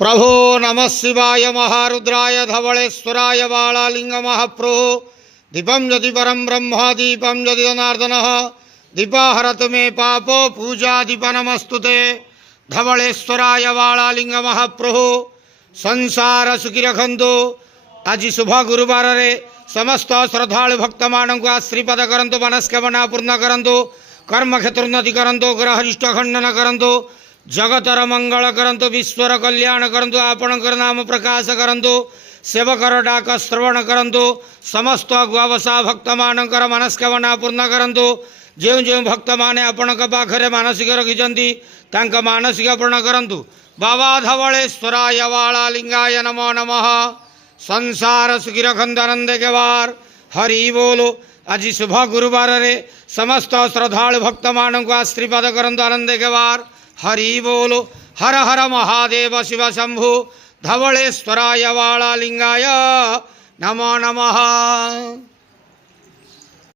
प्रभो नमः शिवाय महारुद्राय धवलेश्वराय बालालिंग महाप्रभो दीपं यदि परं ब्रह्म दीपं यदि जनार्दनः दीपाहरतु मे पापो पूजा दीप नमस्तुते धवलेश्वराय बालालिंग महाप्रभो संसार सुखी रखंतु। आज शुभ गुरुवार रे समस्त श्रद्धालु भक्त मानक आश्रीपद करंतु, मनस्कामना पूर्ण करंतु, कर्म क्षेत्र उन्नति करंतु, ग्रह अरिष्ट खंडन करंतु, जगतर मंगल करंतु, विश्वर कल्याण करंतु, आपणकर नाम प्रकाश करंतु, सेवकर डाक श्रवण करंतु, समस्त गुआवसा भक्त मानकर मनस्कामना पूर्ण करंतु। जो जो भक्त माने आपणक पाखरे मानसिक रखिछंती तांका मानसिक पूर्ण करंतु। बाबा धवलेश्वराय बालालिंगाय नमो नमः। संसार सुखी रखंतु आनंद के वार हरि बोलो। आज शुभ गुरुवार रे समस्त श्रद्धालु भक्त मानक आश्रीपद करंतु आनंद के वार हरि बोलो। हर हर महादेव शिव शंभु धवलेश्वराय बालालिंगाय नमो नमः।